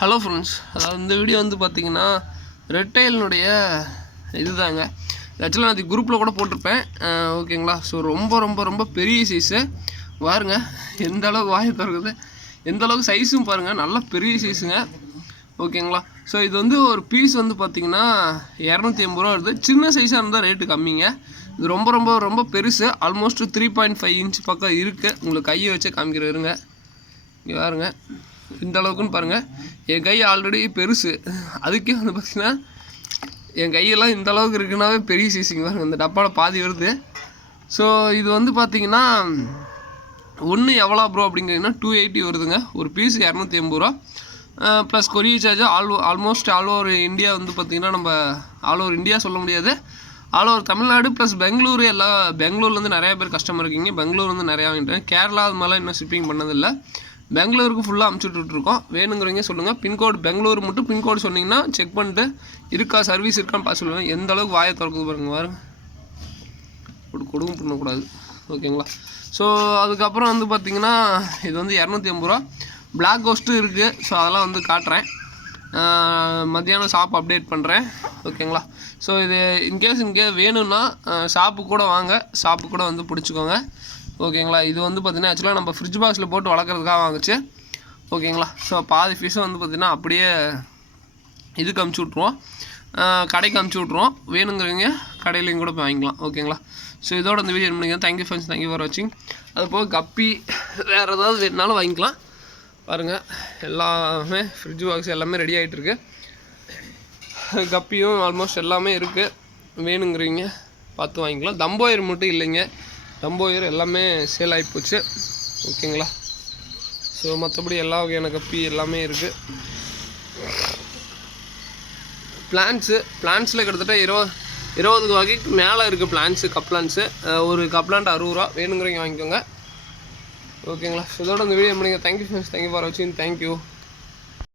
Hello friends, அதாவது இந்த video வந்து பார்த்தீங்கன்னா ரெட்டைலினுடைய இதுதாங்க. ஆக்சுவலாக நான் குரூப்பில் கூட போட்டிருப்பேன். ஓகேங்களா? ஸோ ரொம்ப ரொம்ப ரொம்ப பெரிய சைஸு பாருங்க, எந்த அளவுக்கு வாயை திறக்குது, எந்த அளவுக்கு சைஸும் பாருங்கள், நல்லா பெரிய சைஸுங்க. ஓகேங்களா? ஸோ இது வந்து ஒரு பீஸ் வந்து பார்த்திங்கன்னா 280 ரூபா வருது. சின்ன சைஸாக இருந்தால் ரேட்டு கம்மிங்க. இது ரொம்ப ரொம்ப ரொம்ப பெருசு, ஆல்மோஸ்ட் 3.5 இன்ச் பக்கம் இருக்குது. உங்களுக்கு கையை வச்சு காமிக்கிறேருங்க. இங்கே பாருங்க, இந்த அளவுக்குன்னு பாருங்கள். என் கை ஆல்ரெடி பெருசு, அதுக்கே வந்து பார்த்திங்கன்னா என் கையெல்லாம் இந்த அளவுக்கு இருக்குன்னாவே பெரிய சைஸுங்க. பாருங்கள், இந்த டப்பாவில் பாதி வருது. ஸோ இது வந்து பார்த்திங்கன்னா ஒன்று எவ்வளோ ப்ரோ அப்படிங்கிறீங்கன்னா 280 வருதுங்க. ஒரு பீஸ் 280 ரூபா plus courier charge. Almost all over India வந்து பார்த்திங்கன்னா, நம்ம ஆல் ஓவர் இந்தியா சொல்ல முடியாது, all over Tamil Nadu plus Bangalore. பெங்களூர்லேருந்து நிறையா பேர் கஸ்டமர் இருக்கீங்க. பெங்களூர் வந்து நிறையா வாங்கிட்டேன். கேரளா அது மாதிரிலாம் இன்னும் ஷிப்பிங் பண்ணதில்லை. பெங்களூருக்கு ஃபுல்லாக அமுச்சு விட்டுருக்கோம். வேணுங்கிறவங்க சொல்லுங்கள். பின்கோடு பெங்களூர் மட்டும் பின்கோடு சொன்னிங்கன்னா செக் பண்ணிட்டு இருக்கா சர்வீஸ் இருக்கான்னு பார்த்து சொல்லுவேன். எந்த அளவுக்கு வாயை திறக்குது பாருங்க கொடுக்கும் பண்ணக்கூடாது. ஓகேங்களா? ஸோ அதுக்கப்புறம் வந்து பார்த்திங்கன்னா இது வந்து 280 ரூபா. பிளாக் கோஸ்ட்டும் இருக்குது. ஸோ அதெல்லாம் வந்து காட்டுறேன், மத்தியானம் ஷாப் அப்டேட் பண்ணுறேன். ஓகேங்களா? ஸோ இது இன்கேஸ் வேணும்னா ஷாப்பு கூட வாங்க, ஷாப்பு கூட வந்து பிடிச்சிக்கோங்க. ஓகேங்களா? இது வந்து பார்த்திங்கன்னா ஆக்சுவலாக நம்ம ஃப்ரிட்ஜ் பாக்ஸில் போட்டு வளர்க்குறதுக்காக வாங்குச்சு. ஓகேங்களா? ஸோ பாதி ஃபீஸும் வந்து பார்த்திங்கன்னா அப்படியே இதுக்கு அமுச்சு விட்ருவோம், கடைக்கு அமுச்சு விட்ருவோம். வேணுங்கிறவங்க கடையிலையும் கூட போய் வாங்கிக்கலாம். ஓகேங்களா? ஸோ இதோட இந்த வீடியோ பண்ணிக்கிறேன். தேங்க்யூ ஃப்ரெண்ட்ஸ், தேங்க்யூ ஃபார் வாட்சிங். அது போக கப்பி வேறு ஏதாவது வேணுனாலும் வாங்கிக்கலாம். பாருங்கள், எல்லாமே ஃப்ரிட்ஜ் பாக்ஸ் எல்லாமே ரெடி ஆகிட்டுருக்கு. கப்பியும் ஆல்மோஸ்ட் எல்லாமே இருக்குது. வேணுங்கிறீங்க பார்த்து வாங்கிக்கலாம். தம்போயர் மட்டும் இல்லைங்க, தம்போயர் எல்லாமே சேல் ஆகி போச்சு. ஓகேங்களா? ஸோ மற்றபடி எல்லா வகையான கப்பி எல்லாமே இருக்குது. பிளான்ஸில் கிட்டத்தட்ட 20 வகைக்கு மேலே இருக்குது பிளான்ஸு. கப்ளான்ஸு ஒரு கப்ளான்ட் 60 ரூபா. வேணுங்கிறவங்க வாங்கிக்கோங்க. ஓகேங்களா? ஸோ இதோட இந்த வீடியோ முடிங்க. தேங்க்யூ ஃப்ரெண்ட்ஸ், தேங்க்யூ ஃபார் வாட்சிங். தேங்க்யூ.